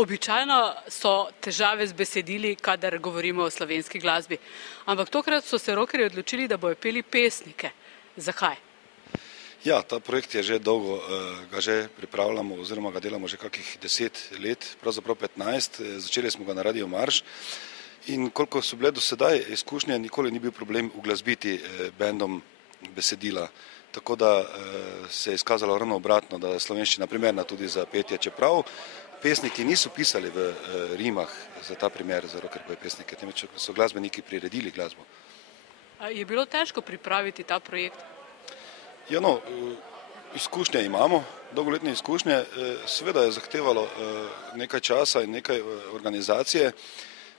Običajno so težave z besedili, kadar govorimo o slovenski glasbi. Ampak tokrat so se rockerji odločili, da bojo peli pesnike. Zakaj? Ja, ta projekt je že dolgo, ga že pripravljamo oziroma ga delamo že kakih 10 let, pravzaprav 15. Začeli smo ga na Radio Marš in koliko so bile do sedaj izkušnje, nikoli ni bil problem uglasbiti bendom besedila. Tako da se je izkazalo ravno obratno, da je slovenščina primerna tudi za petje, čeprav pesniki niso pisali v rimah za ta primer, za rockerjeve pesnike, temveč so glasbeniki priredili glasbo. Je bilo težko pripraviti ta projekt? Ja, no, izkušnje imamo, dolgoletne izkušnje, seveda je zahtevalo nekaj časa in nekaj organizacije,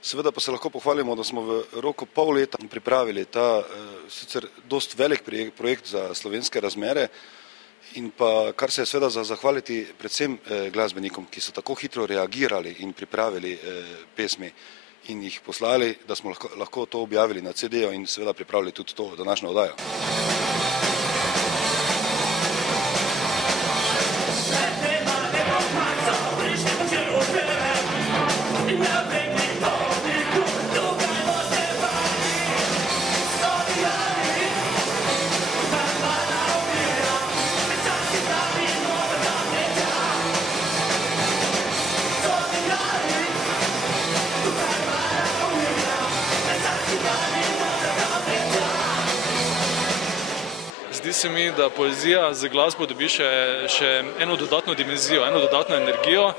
seveda pa se lahko pohvalimo, da smo v roku pol leta pripravili ta sicer dost velik projekt za slovenske razmere in pa kar se je seveda za zahvaliti predvsem glasbenikom, ki so tako hitro reagirali in pripravili pesmi in jih poslali, da smo lahko to objavili na CD-ju in seveda pripravili tudi to današnjo oddajo. Zdi se mi, da poezija z glasbo dobi še eno dodatno dimenzijo, eno dodatno energijo,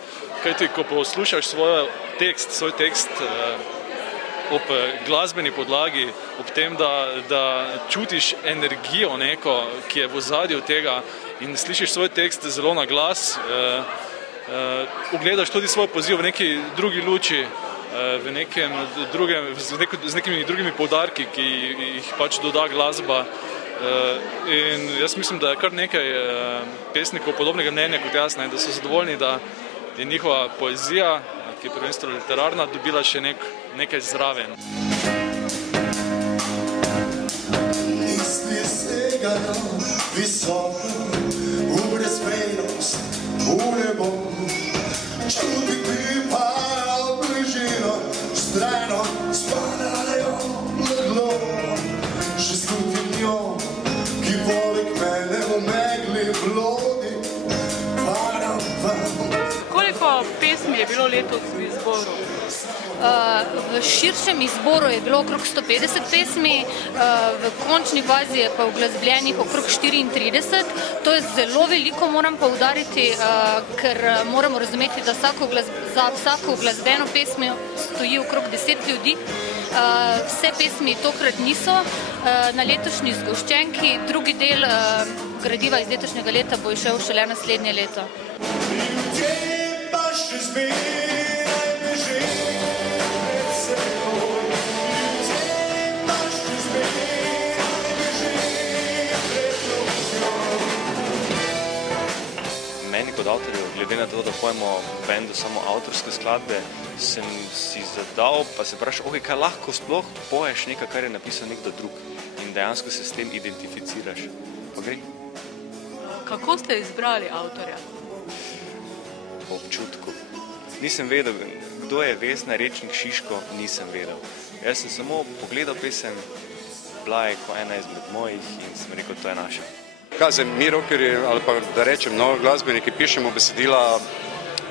kajti ko poslušaš svoj tekst ob glasbeni podlagi, ob tem, da čutiš energijo neko, ki je v ozadju tega in slišiš svoj tekst zelo na glas, ugledaš tudi svojo poezijo v neki drugi luči, z nekimi drugimi poudarki, ki jih pač doda glasba. In jaz mislim, da je kar nekaj pesnikov podobnega mnenja kot jaz, da so zadovoljni, da je njihova poezija, ki je prvenstveno literarna, dobila še nekaj zraven. Misli segajo visoko, v brezmejnost, v nebo, čutiti pa bližino, vztrajno spadajo na glavo, že slutim njo, ki poleg mene v megli blodi, padam vam. Koliko pesmi je bilo letos v izboru? V širšem izboru je bilo okrog 150 pesmi, v končni fazi je pa uglasbljenih okrog 34. To je zelo veliko, moram poudariti, ker moramo razumeti, da za vsako uglasbljeno pesmijo stoji okrog 10 ljudi. Vse pesmi tokrat niso na letošnji zgoščenki, drugi del gradiva iz letošnjega leta bo išel šele naslednje leto. Meni kot avtorju, glede na to, da pojemo v bendu samo avtorske skladbe, sem si zadal, pa se vprašal, kaj lahko sploh poješ nekaj, kar je napisal nekdo drug in dejansko se s tem identificiraš. Pa gre. Kako ste izbrali avtorja? Po občutku. Nisem vedel, kdo je Vesna Rečnik Šiško, nisem vedel. Jaz sem samo pogledal pesem, bila je kot ena izmed mojih in sem rekel, to je naša. Kaj mi rockerji, ali pa da rečem, glasbeniki pišemo besedila,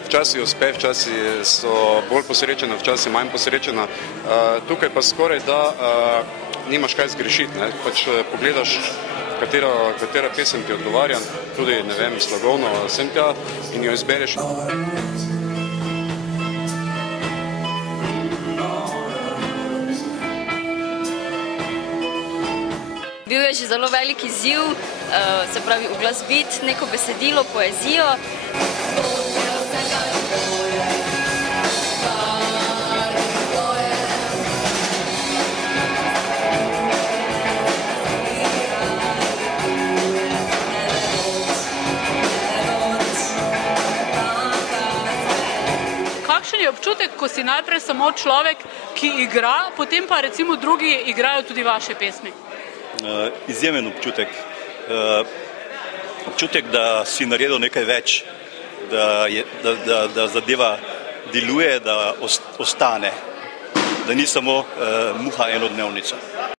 včasih uspe, včasih so bolj posrečena, včasih manj posrečena. Tukaj pa skoraj da nimaš kaj zgrešiti, ne? Pač pogledaš, katera pesem ti odgovarja, tudi, ne vem, slogovno, vsem tja in jo izbereš. Bil je že zelo velik izziv, se pravi uglasbiti neko besedilo, poezijo. Kakšen je občutek, ko si najprej samo človek, ki igra, potem pa recimo drugi igrajo tudi vaše pesmi? Izjemen občutek. Občutek, da si naredil nekaj več, da zadeva deluje, da ostane, da ni samo muha enodnevnica.